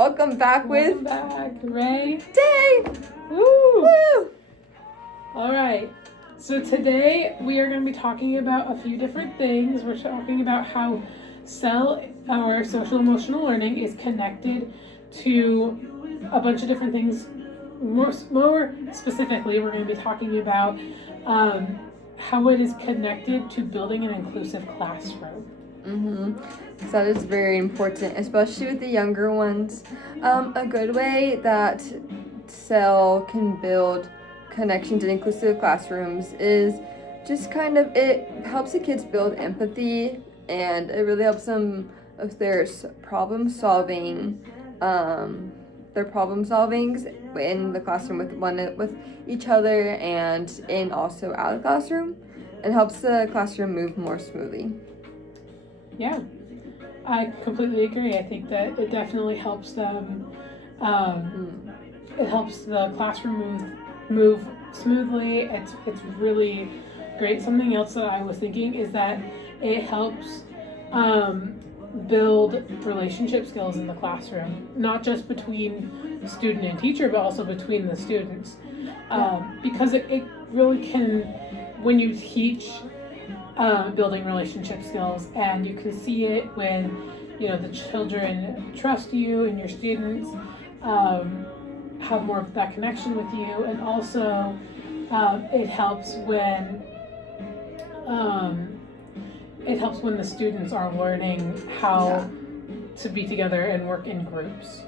Welcome back Welcome back, Ray. Day. Woo! Woo! All right. So today we are going to be talking about a few different things. We're talking about how SEL, our social emotional learning, is connected to a bunch of different things. More specifically, we're going to be talking about how it is connected to building an inclusive classroom. So that is very important, especially with the younger ones. A good way that SEL can build connections in inclusive classrooms is just it helps the kids build empathy, and it really helps them with their problem solvings in the classroom with each other and also out of the classroom, and helps the classroom move more smoothly. Yeah, I completely agree. I think that it definitely helps them. It helps the classroom move smoothly. It's really great. Something else that I was thinking is that it helps build relationship skills in the classroom, not just between student and teacher, but also between the students. Because it really can, when you teach building relationship skills, and you can see it when the children trust you and your students have more of that connection with you, and also it helps when the students are learning how to be together and work in groups.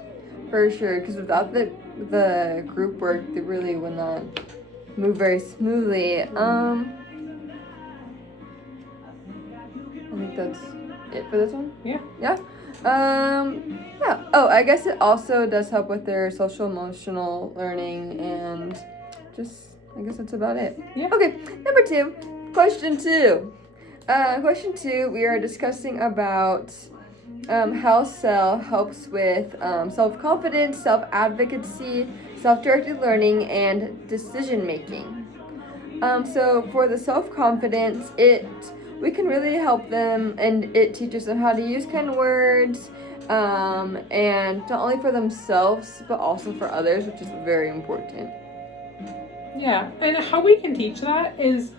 For sure, because without the group work, they really would not move very smoothly. I think that's it for this one. Yeah. Yeah. Oh, I guess it also does help with their social emotional learning, and I guess that's about it. Yeah. Okay, number 2. Question 2. We are discussing about how SEL helps with self-confidence, self-advocacy, self-directed learning, and decision-making. So for the self-confidence, we can really help them, and it teaches them how to use kind words, and not only for themselves, but also for others, which is very important. Yeah, and how we can teach that is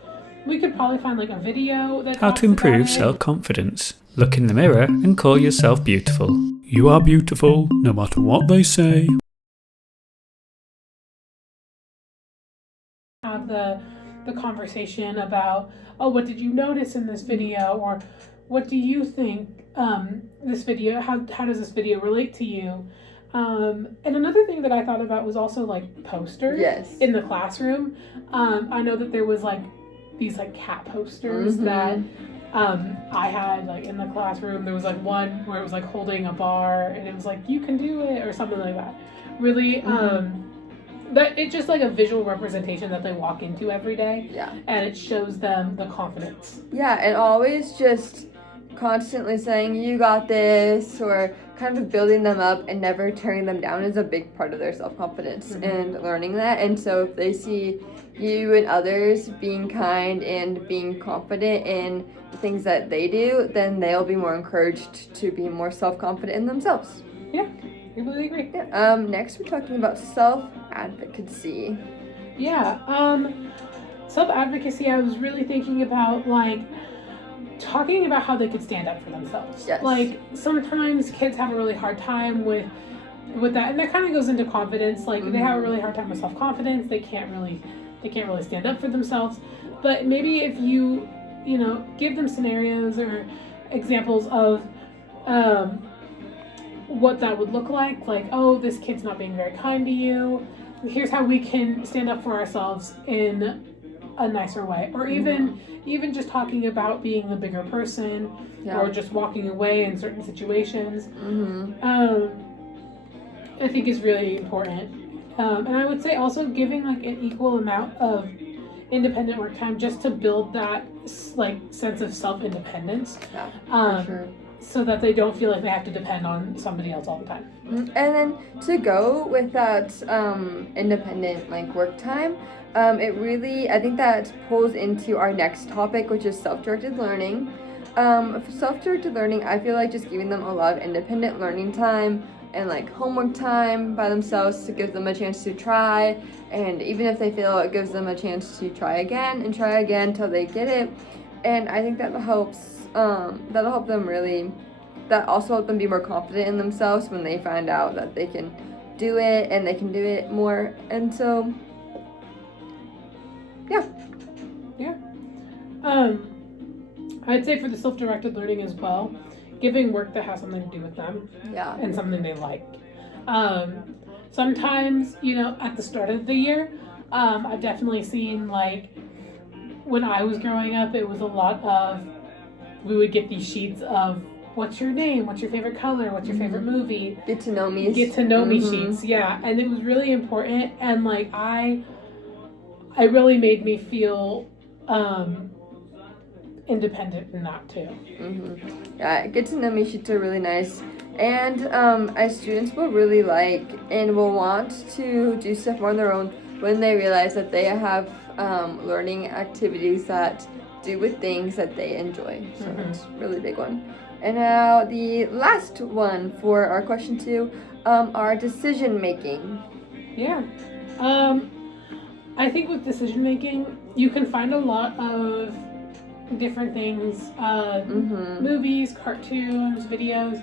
we could probably find a video that How to improve self-confidence. Look in the mirror and call yourself beautiful. You are beautiful, no matter what they say. Have the conversation about, what did you notice in this video, or what do you think this video, how does this video relate to you? And another thing that I thought about was also posters in the classroom. I know that there was these cat posters that I had in the classroom. There was one where it was holding a bar, and it was you can do it, or something like that. Really that it's just a visual representation that they walk into every day. Yeah. And it shows them the confidence. Yeah, and always just constantly saying, you got this, or kind of building them up and never tearing them down is a big part of their self-confidence and learning that. And so if they see you and others being kind and being confident in the things that they do, then they'll be more encouraged to be more self-confident in themselves. Yeah. I completely agree. Yeah. Next, we're talking about self-advocacy. Yeah. Self-advocacy, I was really thinking about, talking about how they could stand up for themselves. Yes. Sometimes kids have a really hard time with that, and that kind of goes into confidence. They have a really hard time with self-confidence. They can't really stand up for themselves. But maybe if you give them scenarios or examples of what that would look like, oh, this kid's not being very kind to you, here's how we can stand up for ourselves in a nicer way, or even just talking about being the bigger person, or just walking away in certain situations, I think is really important. And I would say also giving an equal amount of independent work time, just to build that sense of self-independence. For sure. So that they don't feel like they have to depend on somebody else all the time. And then to go with that independent work time, it really, I think that pulls into our next topic, which is self-directed learning. For self-directed learning, I feel like just giving them a lot of independent learning time and like homework time by themselves to give them a chance to try. And even if they fail, it gives them a chance to try again until they get it. And I think that helps. That'll help them really. That also help them be more confident in themselves when they find out that they can do it and they can do it more. And so, yeah. I'd say for the self-directed learning as well, giving work that has something to do with them Yeah. and something they like. Sometimes, at the start of the year, I've definitely seen, like, when I was growing up, it was a lot of, we would get these sheets of, what's your name, what's your favorite color, what's your favorite movie, Get to know me. get to know me sheets, yeah, and it was really important, and like I really made me feel independent in that too. Yeah, get to know me sheets are really nice, and as students will really like and will want to do stuff more on their own when they realize that they have learning activities that do with things that they enjoy. So that's a really big one. And now the last one for our question 2, our decision making. Yeah. I think with decision making, you can find a lot of different things, movies, cartoons, videos.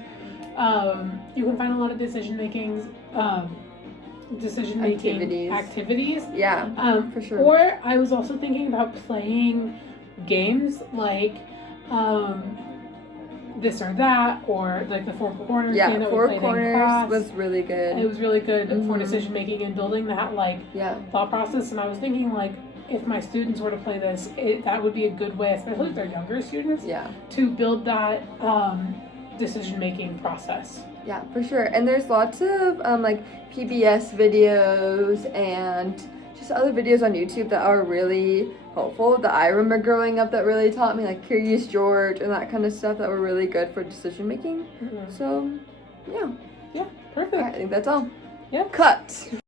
You can find a lot of decision making activities. Yeah, for sure. Or I was also thinking about playing games like this or that, or like the Four Corners game that Four we played in Corners class. was really good. It was really good for decision making and building that thought process. And I was thinking, like, if my students were to play this, that would be a good way, especially if they're younger students, to build that decision making process. Yeah, for sure. And there's lots of like PBS videos and just other videos on YouTube that are really helpful that I remember growing up that really taught me, like Curious George and that kind of stuff that were really good for decision making. So, yeah. Yeah, perfect. All right, I think that's all. Yeah. Cut.